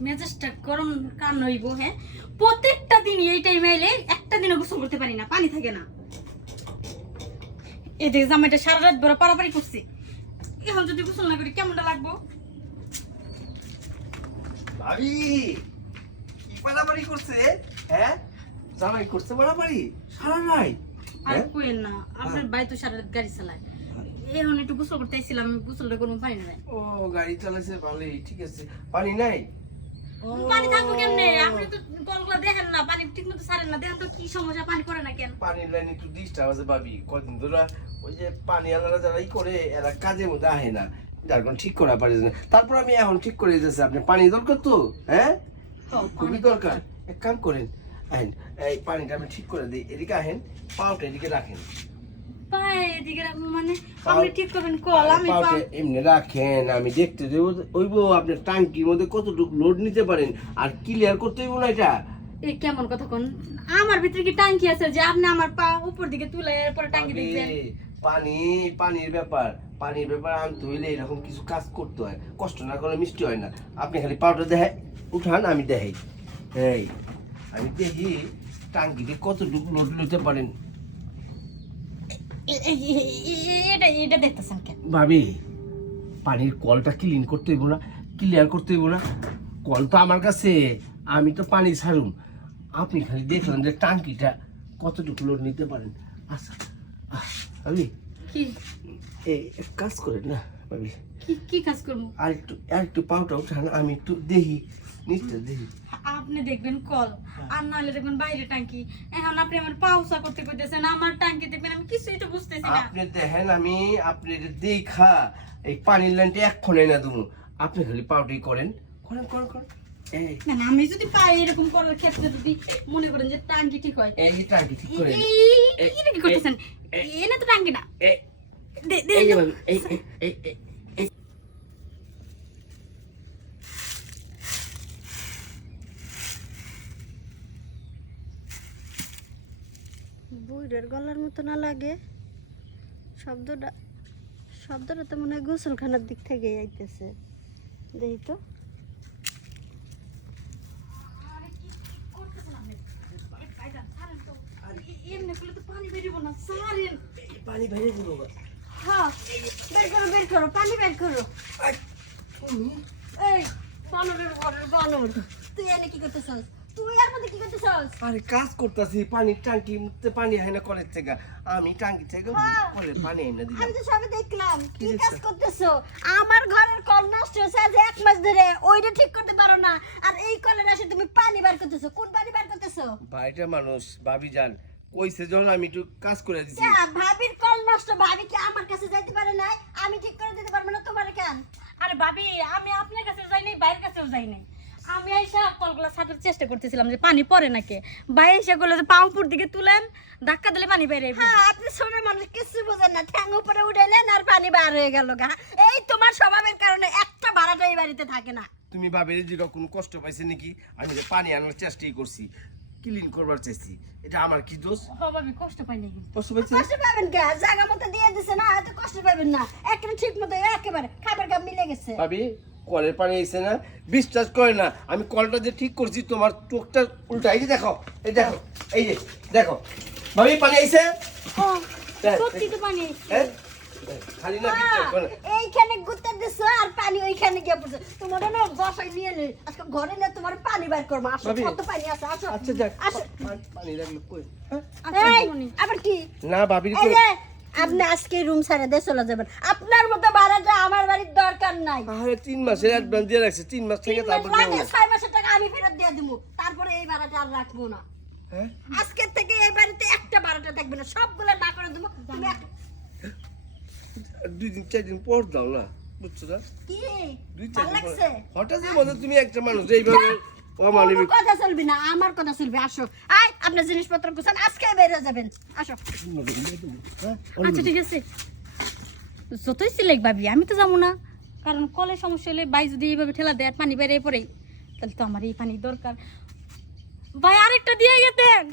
মেজাজটা গরম কান হইব হ্যাঁ? প্রত্যেকটা দিন এই টাইমে এলে একটা দিনও গোসল করতে পারি না পানি থাকে না। এদিকে জামাইটা সারা রাত বড় পারাপারি করছে। এখন যদি গোসল না করি কেমনটা লাগবো? ভাবি কি পারাপারি করছে হ্যাঁ? জামাই করছে পারাপারি? সারা নাই আর হ্যাঁ? কোয়েন না আপনার ভাই তো সারা রাত গাড়ি চালায়। এখন একটু গোসল করতে আইছিলাম গোসলটা করব পানি না ও গাড়ি চালাইছে ভালোই ঠিক আছে। পানি নাই? পানি থাকব কেমনে? আপনি তো কলগুলো দেখেন না পানি ঠিক মতো ছাড়েন না। দেখেন তো কি সমস্যা পানি পড়ে না কেন? পানির লাইন একটু ডিস্টার্ব আছে ভাবি। কদিন ধরে ওই যে পানি আলাদা যারা ই করে এরা কাজের মধ্যে আহে না। যার কারণে ঠিক করা পারি না। তারপর আমি এখন ঠিক করে দিতেছি আপনি পানি দরকার তো হ্যাঁ? খুবই দরকার। এক কাম করেন আহেন এই পানিটা আমি ঠিক করে দিই। এদিকে আহেন পাউটা এদিকে রাখেন। পায়ে এদিকে রাখব মানে আপনি ঠিক করবেন কল আমি পাউটা এমনি রাখেন আমি দেখতে দেবো ওইব আপনার টাঙ্কির মধ্যে কতটুকু লোড নিতে পারেন আর ক্লিয়ার করতে হইব না এটা। এ কেমন কথা কোন? আমার ভিতরে কি টাঙ্কি আছে? যে আপনি আমার পা উপর দিকে তুলে এরপরে টাঙ্কি আরে, দিবেন। পানি পানির ব্যাপার পানির ব্যাপার আনতে হইলে এরকম কিছু কাজ করতে হয় কষ্ট না করে মিষ্টি হয় না। আপনি খালি পাউডার দেখে উঠান আমি দেখাই। এই আমি দেখি টাঙ্কিতে কতটুকু লোড নিতে পারেন। এটা এটা দেখতেছেন কেন? ভাবি পানির কলটা ক্লিন করতে হইব না ক্লিয়ার করতে হইব না। কল তো আমার কাছে আমি তো পানি ছাড়ুম। আপনি খালি দেখলাম যে টাঙ্কিটা কতটুকু লোড নিতে পারেন। আচ্ছা ভাবি কি? এই কাজ করেন না ভাবি। কি কি কাজ করব? আর একটু আর একটু পাউটা উঠান আমি একটু দেখি নিচটা দেখি। আপনি দেখবেন কল আর নাহলে দেখবেন বাইরে টাঙ্কি। এখন আপনি আমার পাউসা করতে কইতেছেন আমার টাঙ্কি দেখবেন আমি কিছুই আপনি দেখেন আমি আপনি দেখা এই পানির লাইনটা এক্ষণ এনে দেবো। আপনি খালি পাউটাই করেন। করেন করেন করেন। এই। না না, আমি যদি পাই এরকম করার ক্ষেত্রে যদি মনে করেন যে টাঙ্কি ঠিক হয়। এই যে ঠিক করেন এই- এই- এটা কি করতেছেন? এই- এনে তো টাঙ্কি না। এই দে- দে- এই এই এই এই এই এই। বুইড়ের গলার মতো না লাগে। শব্দটা শব্দটা তো মনে হয় গোসলখানার দিক থেকে আইতেছে। দেখি তো। পানি হ্যাঁ বের করো বের করো পানি বের করো। এই বানরের বানর। তুই এনে কি করতেছস? তুই এর মধ্যে কি করতেছস? আরে কাজ করতেছি পানির টাঙ্কি মুখতে পানি হয় না কলের থেকে। আমি টাঙ্কি থেকে হ্যাঁ। কলের পানি এনে দিলাম। আমি তো সবে দেখলাম কি কাজ করতেছো? আমার ঘরের কল নষ্ট হয়েছে আজ এক মাস ধরে ওইটা ঠিক করতে পারো না। আর এই কলের আসে তুমি পানি বার করতেছো। কোন পানি বার করতেছো? ভাইটা মানুষ ভাবি যান কইছে যখন আমি একটু কাজ করে দিছি। ভাবির কল নষ্ট ভাবি কি আমার কাছে যাইতে পারে নাই? আমি ঠিক করে দিতে পারব না তোমার কেন আরে ভাবি আমি আপনার কাছে যাই নাই বাইরের কাছেও যাই নাই। আমি আইসা কলগুলা চেষ্টা করতেছিলাম যে পানি পড়ে নাকি। বাইরে এসে গুলো যে দিকে তুলেন ধাক্কা দিলে পানি আইবে। হ্যাঁ আপনি ছোট মানুষ কিছু বোঝেন না ঠ্যাং উপরে উঠাইলেন আর পানি বার হয়ে গেল গা। এই তোমার স্বভাবের কারণে একটা ভাড়াটা এই বাড়িতে থাকে না। তুমি ভাবের জিগা কোনো কষ্ট পাইছে নাকি? আমি যে পানি আনার চেষ্টাই করছি ক্লিন করবার চাইছি। এটা আমার কি দোষ? ভাবি কষ্ট পাই কিন্তু কষ্ট পাইছে কষ্ট পাবেন কে? জায়গা মতো দিয়ে দিছে না এত কষ্ট পাবেন না। একেবারে ঠিক মতো একেবারে খাবার কাপ মিলে গেছে। ভাবি কলের পানি এসে না বিশ্বাস করে না। আমি কলটা যে ঠিক করছি তোমার চোখটা উল্টা। এই যে দেখো এই দেখো এই যে দেখো। ভাবি পানি আইছে। হ্যাঁ? খালি না না। এইখানে গুতে দিছো আর পানি ওইখানে গিয়ে পড়ছে। তোমার না বসাই নিয়ে নে। আজকে ঘরে নিয়ে তোমার পানি বার করব। আসো কত পানি আছে আসো। আচ্ছা যাক। আসো। পানি লাগল কই? হ্যাঁ? আবার কি? না যে আপনি আজকে রুম ছেড়ে দিয়ে চলে যাবেন। আপনার মতো ভাড়াটা আমার বাড়ির দরকার নাই। আরে তিন মাসের অ্যাডভান্স দিয়ে রাখছে তিন মাস থেকে তারপর লাগে, ছয় মাসের টাকা আমি ফেরত দিয়ে দিব। তারপরে এই ভাড়াটা আর রাখব না। হ্যাঁ? আজকের থেকে এই বাড়িতে একটা ভাড়াটা থাকবে না সবগুলো না করে দেবো। তুমি দুই দিন চার দিন পর দাও না বুঝছ না? কি? দুই চার দিন হঠাৎ মনে তুমি একটা মানুষ এইভাবে আচ্ছা যতই সিলেক ভাবি, আমি তো যাব না। কারণ কলের সমস্যা হলে ভাই যদি এইভাবে ঠেলা দেয় পানি বেড়ে পরে তাহলে তো আমার এই পানি দরকার। ভাই, আরেকটা দিয়ে গেতেন।